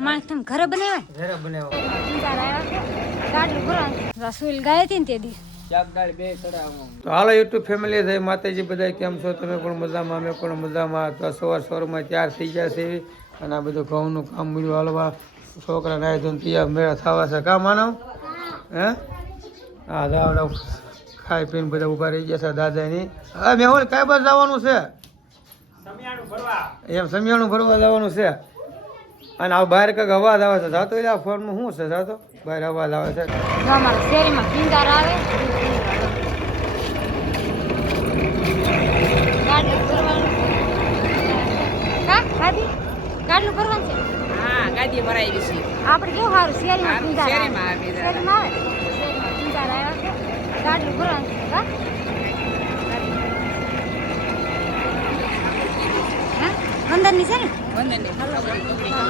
અમારે તમે ઘરે બનાવ્યા ગાડલું ભરવાનું રસોઈ ગાય હતી ને તે દી તો હાલો યુટ્યુબ ફેમિલી જય માતાજી બધા કેમ છો તમે પણ મજામાં અમે પણ મજામાં તો સવારમાં તૈયાર થઈ ગયા છે અને આ બધું ઘઉંનું કામ બધું હાલવા છોકરા નાય ધોઈને તૈયાર મેળા થવા છે કામ માનવ હે હા દાવડા ખાઈ પીને બધા ઊભા રહી ગયા છે દાદાની હા મેં કઈ બાજુ જવાનું છે એમ સમિયાણું ભરવા જવાનું છે અને આ બહાર કંઈક અવાજ આવે છે જાતો એટલે આ ફોનમાં શું છે જાતો બહાર અવાજ આવે છે અમારા શેરીમાં પિંગાર આવે ગાડલું ભરવાનું ગાડલું ભરવાનું છે હા ગાડી ભરાઈ છે આપણે કેવું સારું શેરીમાં પિંગાર શેરીમાં આવે શેરીમાં આવે શેરીમાં પિંગાર આવ્યા છે ગાડલું ભરવાનું છે હા વંદનની છે ને વંદનની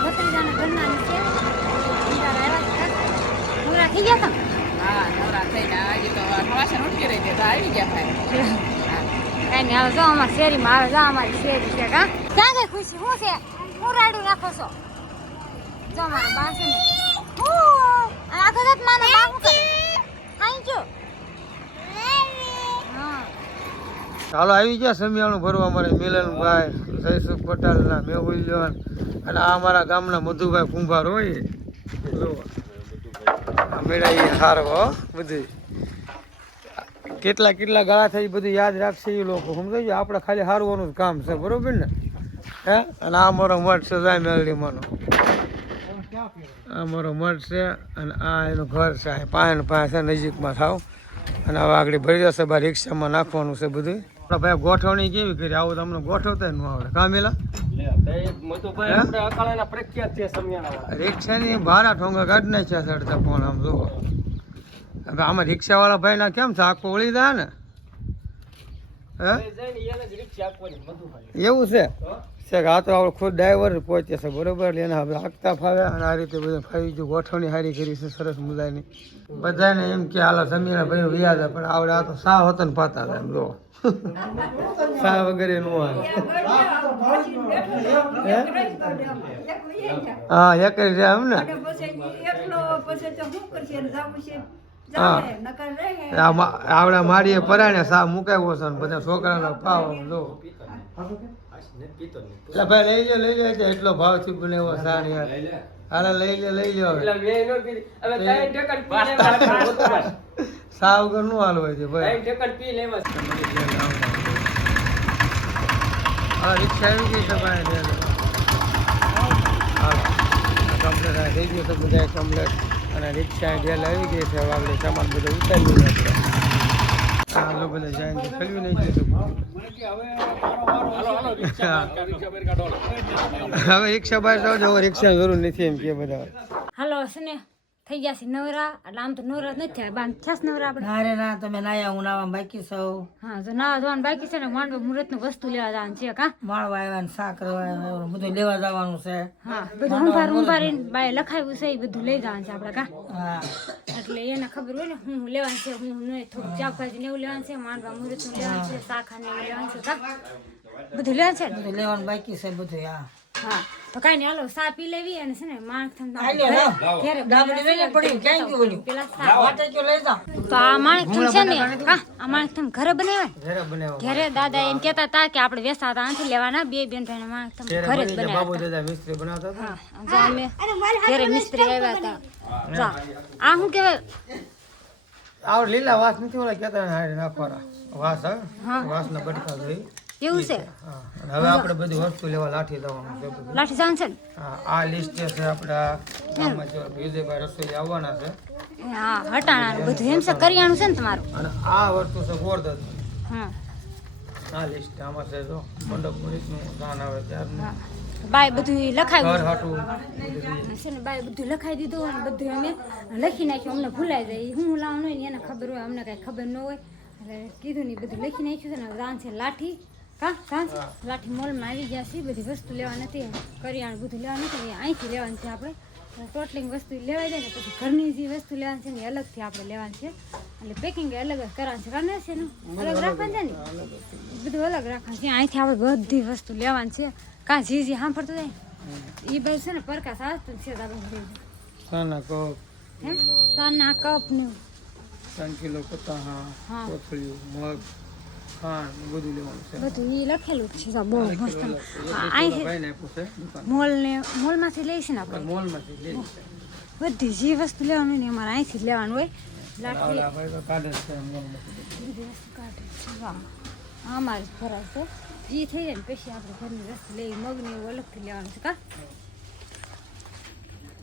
ભત્રીજાના ઘરનાની છે પિંગાર આવ્યા છે પૂરા થઈ ગયા હતા હા નવરા થઈને આજે તો નવાસા ઉઠી રહી છે તો આવી ગયા થાય કઈ નહીં હવે જો અમારી શેરીમાં આવે જો અમારી શેરી છે કા ક્યાં ગઈ ખુશી શું છે હું રાડું રાખો છો જો મારા બા છે ને આખો રાત માનો બા શું કરે થેન્ક યુ હા ચાલો આવી ગયા સમિયાણું ભરવા અમારે મિલનભાઈ જયસુખ પટેલના મેહુલ જવાન અને આ અમારા ગામના મધુભાઈ કુંભાર હોય મેળા સારો હો બધું કેટલા કેટલા ગાળા થઈ બધું યાદ રાખશે એ લોકો સમજાય છે આપણે ખાલી હારવાનું જ કામ છે બરોબર ને હે અને આ અમારો મઠ છે જાય મેલડીમાંનો આ અમારો મઠ છે અને આ એનું ઘર છે પાંચ પાંચ છે નજીકમાં થાવ અને હવે આગળ ભરી જશે બાર રિક્ષામાં નાખવાનું છે બધું આપણા ભાઈ ગોઠવણી કેવી કરી આવું તમને ગોઠવતા ન આવડે કામેલા રિક્ષાની ભાડા ઠોંગા કાઢી નાખ્યા ચડતા પણ આમ જુઓ હવે આમાં રિક્ષાવાળા ભાઈ ના કેમ છે આખો ઓળી જાય ને હે એવું છે આ તો આપણે ખુદ ડ્રાઈવર પહોંચે છે બરોબર એટલે એને હવે હાંકતા ફાવે અને આ રીતે બધું ફાવી ગયું ગોઠવણી સારી કરી છે સરસ મજાની બધાને એમ કે હાલો સમીરા ભાઈ વ્યાજ પણ આવડે આ તો સા હોતો ને પાતા હતા એમ જો સા વગેરે નું આવે હા એક જ છે એમ ને હા આવડા મારીએ પરાણે સા મુકાવ્યો છે ને બધા છોકરાના ભાવ જો એટલે ભાઈ લઈ લે એટલો ભાવ થી બનાવ્યો સા યાર હાલે લઈ લે સા વગર નું હાલ હોય છે ભાઈ હા રિક્ષા આવી ગઈ છે ભાઈ કમ્પ્લેટ થઈ ગયું છે બધા કમ્પ્લેટ અને રિક્ષા જેલ આવી ગઈ છે હવે આપણે સામાન બધું ઉતારી દીધું ચાલો બધા જાય ખરી નહીં હવે રિક્ષા બહાર જાવ હવે રિક્ષા જરૂર નથી એમ કે બધા હાલો છે ને થઈ ગયા છે નવરા એટલે આમ તો નવરા નથી થયા બાન છાસ નવરા આપણે અરે ના તમે નાયા હું નાવા બાકી સૌ હા જો નાવા જવાનું બાકી છે ને માંડવા મુહૂર્ત નું વસ્તુ લેવા જવાનું છે કા માળવા આવ્યા ને શાક કરવા બધું લેવા જવાનું છે હા બધું ઉંભારીને બાય લખાવ્યું છે એ બધું લઈ જવાનું છે આપણે કા હા એટલે એને ખબર હોય ને હું લેવાનું છે હું નહીં થોડું શાકભાજી ને એવું લેવાનું છે માંડવા મુહૂર્ત નું લેવાનું છે શાક ને એવું લેવાનું છે કા બધું લેવાનું છે બધું લેવાનું બાકી છે બધું હા હા તો કઈ નહીં હાલો સા પી લેવી અને છે ને માણસ તો આ માણસ છે ને આ માણસ તમે ઘરે બનાવ્યા ઘરે દાદા એમ કેતા હતા કે આપણે વેસા હતા નથી લેવાના બે બેન ભાઈ માણસ તમે ઘરે જ બનાવ્યા અમે ઘરે મિસ્ત્રી આવ્યા હતા આ શું કેવાય આવ લીલા વાસ નથી ઓલા કેતા નાખવાના વાસ વાસ ના બટકા જોઈ એવું છે હવે આપણે બધી વસ્તુ લેવા લાઠી જવાનું છે લાઠી જવાનું છે ને આ લિસ્ટ છે આપડા ગામમાં જો વિજયભાઈ રસોઈ આવવાના છે હા હટાણા બધું એમ છે કરિયાણું છે ને તમારું અને આ વસ્તુ છે ગોળદદ હા આ લિસ્ટ આમાં છે જો મંડપ મુરીતનું દાન આવે ત્યારનું બાય બધું લખાવ્યું ઘર હાટું છે ને બાય બધું લખાઈ દીધું અને બધું અમે લખી નાખ્યું અમને ભૂલાઈ જાય હું લાવવાનું હોય ને એને ખબર હોય અમને કાંઈ ખબર ન હોય એટલે કીધું નહીં બધું લખી નાખ્યું છે ને દાન છે લાઠી લાઠી મોલમાં આવી ગયા છે બધી વસ્તુ લેવા નથી કરિયાણું બધું લેવા નથી અહીંથી લેવાનું છે આપણે ટોટલિંગ વસ્તુ લેવાઈ જાય ને પછી ઘરની જે વસ્તુ લેવાની છે ને અલગથી આપણે લેવાની છે એટલે પેકિંગ અલગ જ કરવાનું છે કારણ છે ને અલગ રાખવાનું છે ને બધું અલગ રાખવાનું છે અહીંથી આપણે બધી વસ્તુ લેવાની છે કાં જી સાંભળતું જાય એ બાજુ છે ને પ્રકાશ આવતું છે આપણે સાના કપ હે સાના કપ ને 3 કિલો કથા હા. કોથળીઓ મગ ખાંડ બધું લેવાનું છે બધું એ લખેલું જ છે તો બહુ મસ્ત અહીં અહીં ભાઈને આપ્યું છે દુકાન મોલમાંથી લઈશું ને આપણે મોલમાંથી લઈ બધી જે વસ્તુ લેવાનું હોય ને અમારે અહીંથી જ લેવાનું હોય લાકડી આવડા ભાઈ તો કાઢે જ છે મોલમાંથી બધી વસ્તુ કાઢે છે વાહ અમારે જ ફરજ છે એ થઈ જાય ને પછી આપણે ઘરની વસ્તુ લઈ મગને એવું અલગથી લેવાનું છે કા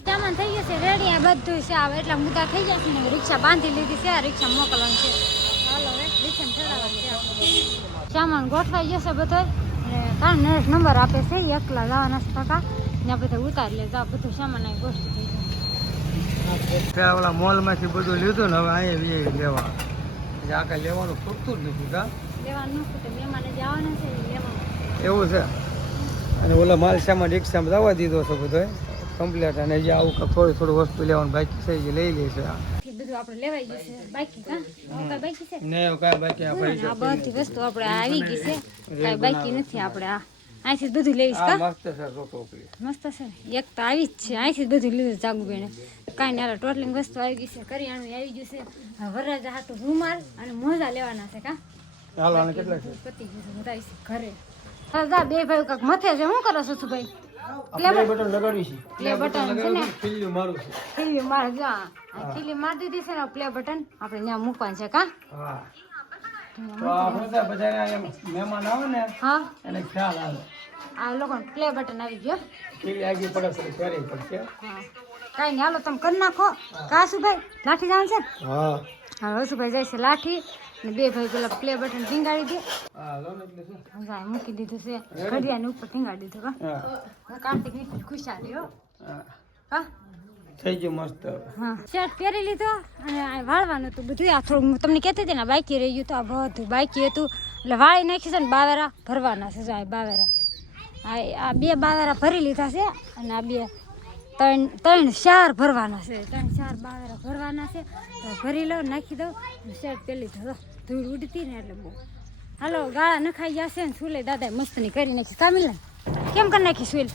સામાન થઈ ગયો છે રેડી આ બધું છે આવે એટલા મુદ્દા થઈ ગયા છે ને રિક્ષા બાંધી લીધી છે આ રિક્ષા મોકલવાનું છે હાલો હવે રિક્ષા ચડાવવાનું છે આપણે સામાન ગોઠવાઈ જશે બધો અને ત્રણ નંબર આપે છે એકલા જવાના છે કાકા ને આપણે તો ઉતારી લે જાવ બધું સામાન અહીં ગોઠવી થઈ જાય ઓલા મોલમાંથી બધું લીધું ને હવે અહીંયા લેવા આ કાંઈ લેવાનું ખૂટતું જ નથી કા લેવાનું નથી મહેમાને જે આવવાના છે એ લેવાનું એવું છે અને ઓલા માલ સામાન રિક્ષામાં જવા દીધો છે બધો કમ્પ્લીટ અને જે આવું થોડું વસ્તુ લેવાનું બાકી છે જે લઈ લે છે એ બધું આપણે લેવાઈ જશે બાકી કા કાંઈ બાકી છે ને એવું કાંઈ બાકી આ આ પૈસા બધી વસ્તુ આપણે આવી ગઈ છે કાંઈ બાકી નથી આપણે આ અહીંથી જ બધું લેવીશ આ કા મસ્ત છે ટોપલી મસ્ત છે ને એક તો આવી જ છે અહીંથી જ બધું લીધું જાગુબેને કાંઈ નહીં હાલો ટોટલિંગ વસ્તુ આવી ગઈ છે કરિયાણું આવી ગયું છે વરરાજા હાટું રૂમાલ અને મોજા લેવાના છે કા હાલો આને કેટલા છે પતી ગયું છે બધા છે ઘરે જા બે ભાઈ કાંક મથે છે શું કરો છો તું ભાઈ પ્લે બટન લગાડ્યું છે પ્લે બટન છે ને ખીલ્યું મારું છે ખીલી માર જા ખીલી માર દીધી છે ને પ્લે બટન આપણે ત્યાં મૂકવાનું છે કા હા તો આપણે તો બધાને અહીંયા મહેમાન આવે ને હા એને ખ્યાલ આવે આ લોકો પ્લે બટન આવી ગયો ખીલી આગી પડે છે ફેરી પડશે હા કાંઈ નહીં હાલો તમે કરી નાખો કાશુભાઈ લાઠી જવાનું છે હા હા હસુભાઈ જાય છે લાઠી ને બે ભાઈ પેલા પ્લે બટન ટીંગાડી દે હા લો ને એટલે શું હા મૂકી દીધું છે ઘડિયાળની ઉપર ટીંગાડી દીધું હા કા કાર્તિક ની ખુશાલી હો હા હા થઈ ગયું મસ્ત હવે હા શર્ટ પહેરી લીધો અને આ વાળવાનું હતું બધું આ થોડું હું તમને કહેતી હતી ને બાકી રહી ગયું તો આ બધું બાકી હતું એટલે વાળી નાખી છે ને બાવેરા ભરવાના છે જો આ બાવેરા આ બે બાવેરા ભરી લીધા છે અને આ બે ત્રણ ચાર ભરવાના છે ત્રણ ચાર બાવેરા ભરવાના છે તો ભરી લઉં નાખી દઉં શર્ટ પહેરી લીધો ધૂળ ઉડતી ને એટલે બહુ હાલો ગાળા નખાઈ જશે ને સુલે દાદા મસ્તની કરી નાખી કામિલ કેમ કરી નાખી સુલ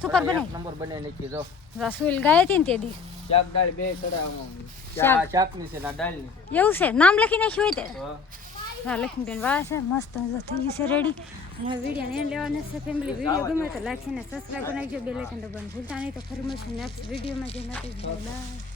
સુપર બનાવી નંબર બનાવી નાખી દો સુલ ગાય હતી ને તે દી ચાક દાળ બે ચડાવવા ચાકની છે ના દાળની એવું છે નામ લખી નાખ્યું હોય તે હા લક્ષ્મીબેન વાળા છે મસ્ત થઈ ગયું છે રેડી અને વિડીયોને એન્ડ લેવાના છે ફેમિલી વિડીયો ગમે તો લાઈક અને સબસ્ક્રાઈબ બનાવજો બે લાઈકન દબાવવાનું ભૂલતા નહીં તો ફરી મળશું નેક્સ્ટ વિડીયોમાં જે નથી બાય